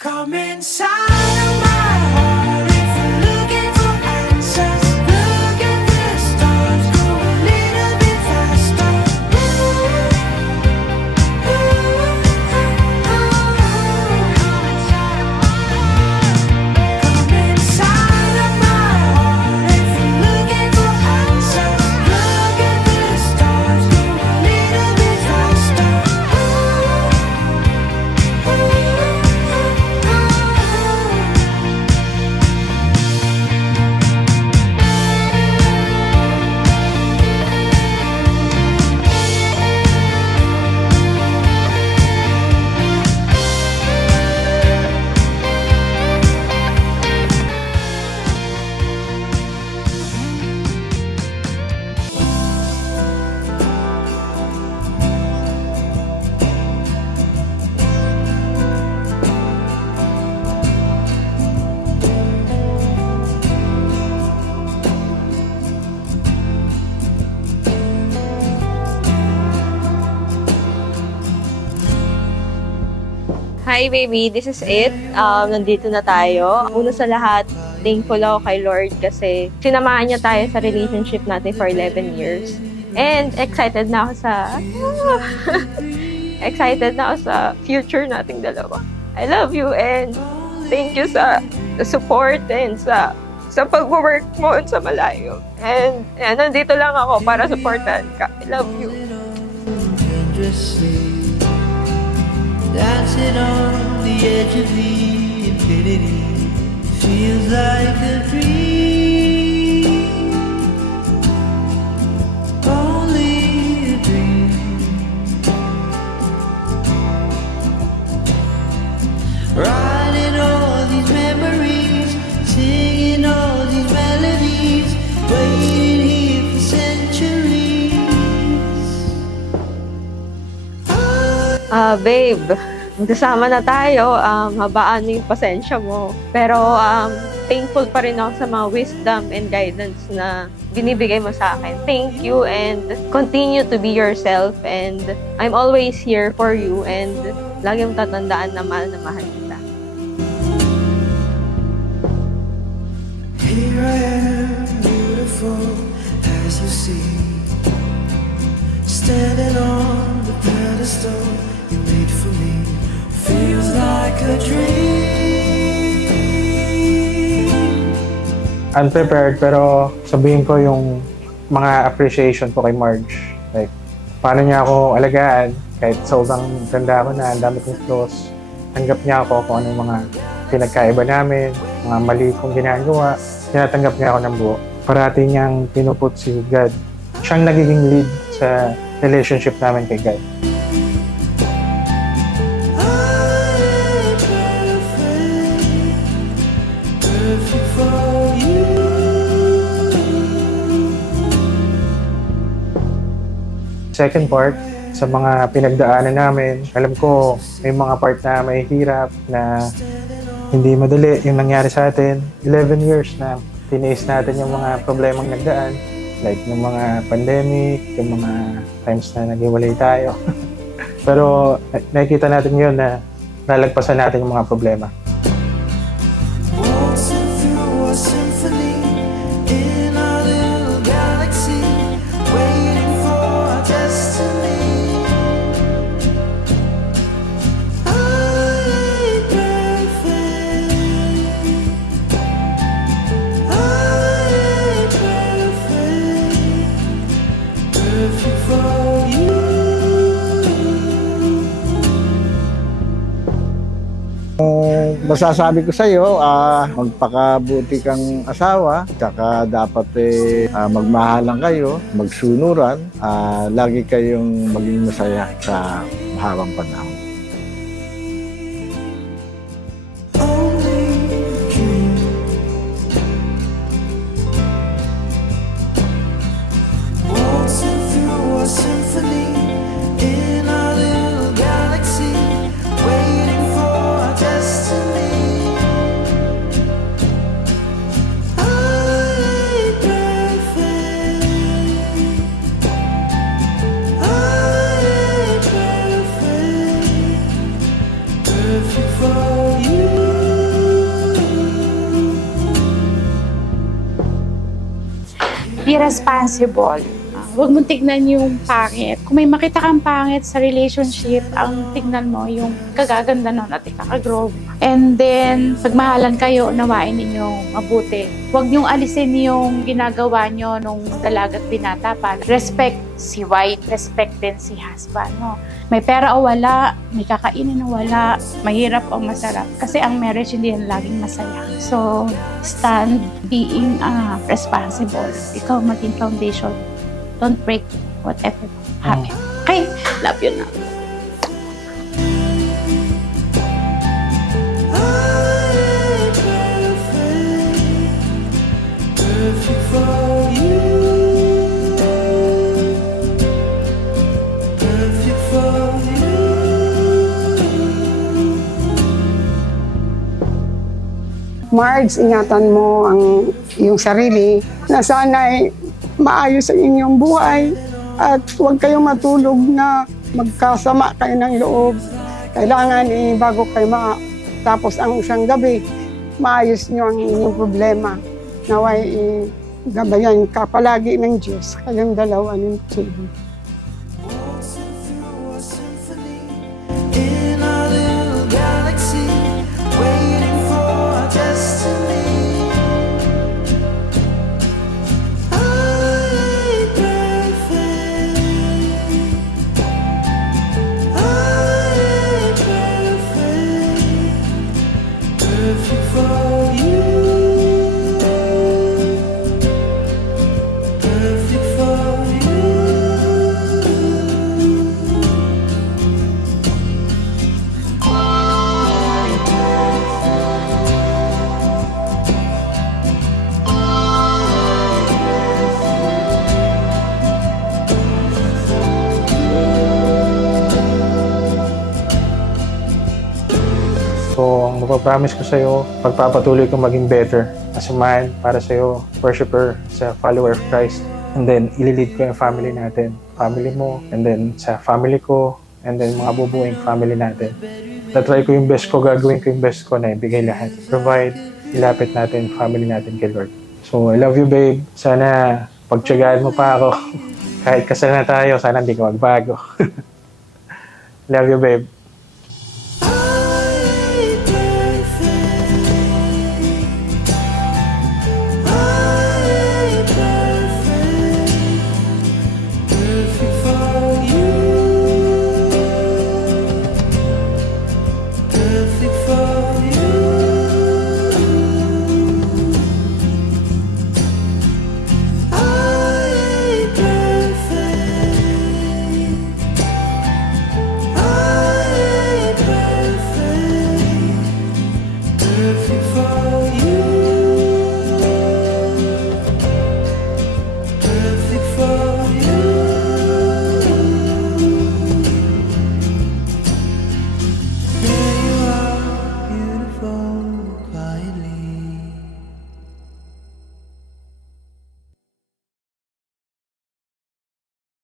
Come inside of my heart if you're looking for answers. Look at the stars, go a little bit faster. Come inside of my heart if you're looking for answers. Look at the stars, go a little bit faster. Hi baby, this is it. Nandito na tayo. Una sa lahat, thankful ako kay Lord kasi sinamahan niya tayo sa relationship natin for 11 years. And excited na ako sa excited na ako sa future nating dalawa. I love you and thank you sa support and sa pag-work mo sa malayo. And nandito lang ako para supportan ka. I love you. Dangerously dancing on the edge of the infinity feels like a dream, only a dream. Writing all these memories, singing all these melodies, waiting here for centuries. Babe, magkasama na tayo. Habaan yung pasensya mo. Pero thankful pa rin ako sa mga wisdom and guidance na binibigay mo sa akin. Thank you and continue to be yourself and I'm always here for you and lagi mong tatandaan na mahal kita. Here I am, beautiful as you see, standing on the pedestal you made for me. Feels like a dream. Unprepared pero sabihin ko yung mga appreciation ko kay Marge. Like, paano niya ako alagaan kahit sobrang ganda ako na, ang dami kong flaws. Tanggap niya ako kung ano yung mga pinagkaiba namin, mga mali kong ginagawa. Tinatanggap niya ako ng buo. Parati niyang pinuput si God. Siyang nagiging lead sa relationship namin kay God. Perfect for you. Second part, sa mga pinagdaanan namin, alam ko may mga part na may hirap, na hindi madali yung nangyari sa atin. 11 years na tiniis natin yung mga problemang nagdaan. Like yung mga pandemic, yung mga times na naghiwalay tayo. Pero nakikita natin yun na nalagpasan natin yung mga problema. Waltzing through a symphony in our little galaxy, waiting for our destiny. I ain't perfect. I ain't perfect. Perfect for you. Masasabi ko sa iyo, magpakabuti kang asawa, tsaka dapat magmahalan kayo, magsunuran, lagi kayong maging masaya sa mahabang panahon. Only dream. Waltzing through a symphony in our little galaxy, waiting for our destiny. I ain't perfect. I ain't perfect. responsible. Huwag mong tignan yung pangit. Kung may makita kang pangit sa relationship, ang tignan mo yung kagaganda nun at ikakagrow. And then, pagmahalan kayo, nawain ninyong mabuti. Huwag niyong alisin yung ginagawa niyo nung dalaga't binata pa. Respect si wife, respect din si husband. No? May pera o wala, may kakainin o wala, mahirap o masarap. Kasi ang marriage hindi yan laging masaya. So, stand being responsible. Ikaw maging foundation. Don't break whatever happen. Okay? Love you na. Perfect for you. Perfect for you. Marge, ingatan mo ang iyong sarili na sana'y maayos ang inyong buhay at huwag kayong matulog na magkasama kayo ng loob. Kailangan bago kayo tapos ang isang gabi, maayos nyo ang inyong problema. Naway gabayan ka palagi ng Diyos, kayong dalawa ng children. In our little galaxy, waiting for our destiny. I ain't perfect. I ain't perfect. Perfect for you. Perfect for you. So, ang mapapromise ko sa'yo, pagpapatuloy kong maging better as a man para sa'yo, worshiper, sa follower of Christ. And then, ililid ko yung family natin, family mo, and then sa family ko, and then mga bubuing family natin. Tatry ko yung best ko, gagawin ko yung best ko na ibigay lahat. Provide, ilapit natin yung family natin kay Lord. So, I love you, babe. Sana pagtyagaan mo pa ako. Kahit kasal na tayo, sana hindi ka magbago. Love you, babe.